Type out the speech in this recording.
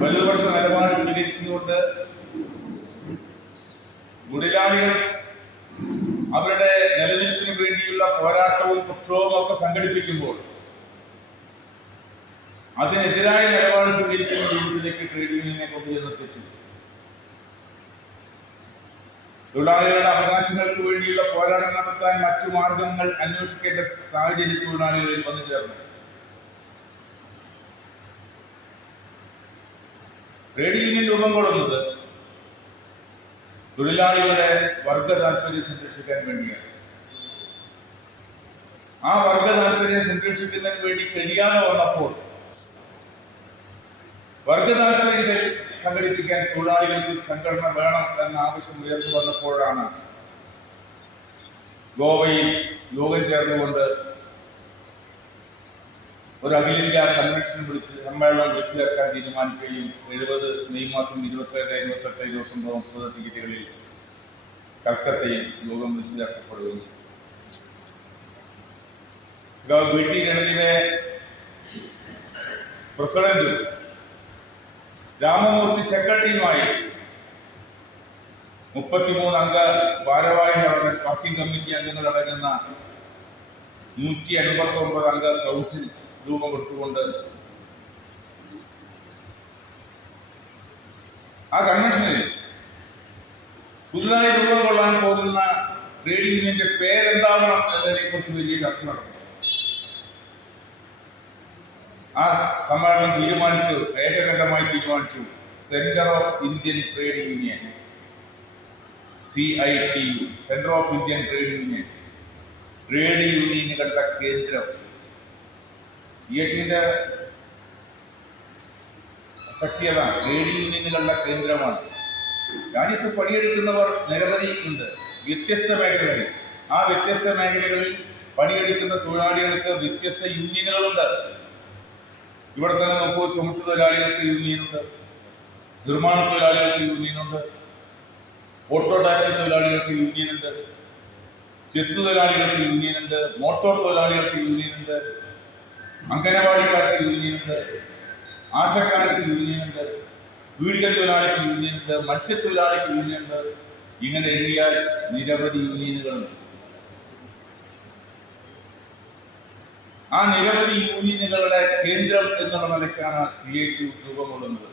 വലതുപക്ഷ നിലപാട് സ്വീകരിച്ചുകൊണ്ട് തൊഴിലാളികൾ അവരുടെ നിലനിൽപ്പിന് വേണ്ടിയുള്ള പോരാട്ടവും പ്രക്ഷോഭവും ഒക്കെ സംഘടിപ്പിക്കുമ്പോൾ അതിനെതിരായ നിലപാട് സ്വീകരിക്കുന്ന രീതിയിലേക്ക് ട്രേഡ് യൂണിയനെ കൊണ്ടുചെന്നെത്തിച്ചു. തൊഴിലാളികളുടെ അവകാശങ്ങൾക്ക് വേണ്ടിയുള്ള പോരാട്ടം നടത്താൻ മറ്റു മാർഗങ്ങൾ അന്വേഷിക്കേണ്ട സാഹചര്യം തൊഴിലാളികളിൽ വന്നു ചേർന്നു. ട്രേഡ് യൂണിയൻ രൂപം കൊള്ളുന്നത് തൊഴിലാളികളുടെ വർഗ താല്പര്യം സംരക്ഷിക്കാൻ വേണ്ടിയാണ്. ആ വർഗ താല്പര്യം സംരക്ഷിക്കുന്നതിന് വേണ്ടി കഴിയാതെ വന്നപ്പോൾ വർഗ താല്പര്യത്തെ സംഘടിപ്പിക്കാൻ തൊഴിലാളികൾക്ക് സംഘടന വേണം എന്ന ആവശ്യം ഉയർന്നു വന്നപ്പോഴാണ് ഗോവയിൽ യോഗം ചേർന്നുകൊണ്ട് ഒരു അഖിലേന്ത്യാ കൺവെൻഷൻ സമ്മേളനം വിളിച്ചു ചേർക്കാൻ തീരുമാനിക്കുകയും 70 മെയ് മാസം 27, 28, 29, 30 തീയതികളിൽ കൽക്കത്തയിൽ യോഗം വിളിച്ചു ചേർക്കപ്പെടുകയും ചെയ്തു. BT ഗണതിയിലെ പ്രസിഡന്റ് രാമമൂർത്തി സെക്രട്ടറിയുമായി 33 അംഗ ഭാരവാഹികളടങ്ങുന്ന വർക്കിംഗ് കമ്മിറ്റി അംഗങ്ങളടങ്ങുന്ന 189 അംഗ കൗൺസിൽ രൂപം കൊടുത്തുകൊണ്ട് ആ കൺവെൻഷനിൽ പുതുതായി രൂപം കൊള്ളാൻ പോകുന്ന ട്രേഡ് യൂണിയന്റെ പേരെന്താവണം എന്നതിനെ കുറിച്ച് വലിയ ചർച്ച നടന്നു. ആ സമ്മേളനം ഏകകണ്ഠമായി തീരുമാനിച്ചു centre of Indian trade union, CITU, centre of Indian trade union, trade യൂണിയനുകളുടെ കേന്ദ്രം. CITയുടെ ശക്തിയത ട്രേഡ് യൂണിയനുകളുടെ കേന്ദ്രമാണ്. രാജ്യത്ത് പണിയെടുക്കുന്നവർ നിരവധി ഉണ്ട്, വ്യത്യസ്ത മേഖലകളിൽ. ആ വ്യത്യസ്ത മേഖലകളിൽ പണിയെടുക്കുന്ന തൊഴിലാളികൾക്ക് വ്യത്യസ്ത യൂണിയനുകളുണ്ട്. ഇവിടെ തന്നെ നോക്കൂ, ചുമട്ട് തൊഴിലാളികൾക്ക് യൂണിയനുണ്ട്, നിർമ്മാണ തൊഴിലാളികൾക്ക് യൂണിയനുണ്ട്, ഓട്ടോ ടാക്സി തൊഴിലാളികൾക്ക് യൂണിയനുണ്ട്, ചെത്തു തൊഴിലാളികൾക്ക് യൂണിയനുണ്ട്, മോട്ടോർ തൊഴിലാളികൾക്ക് യൂണിയനുണ്ട്, അംഗനവാടിക്കാർക്ക് യൂണിയനുണ്ട്, ആശക്കാർക്ക് യൂണിയനുണ്ട്, വീടുകൾ തൊഴിലാളിക്ക് യൂണിയനുണ്ട്, മത്സ്യത്തൊഴിലാളിക്ക് യൂണിയനുണ്ട്. ഇങ്ങനെ എണ്ണിയാൽ നിരവധി യൂണിയനുകളുണ്ട്. ആ നിരവധി യൂണിയനുകളുടെ കേന്ദ്രം എന്നുള്ള നിലയ്ക്കാണ് CITU രൂപം കൊള്ളുന്നത്.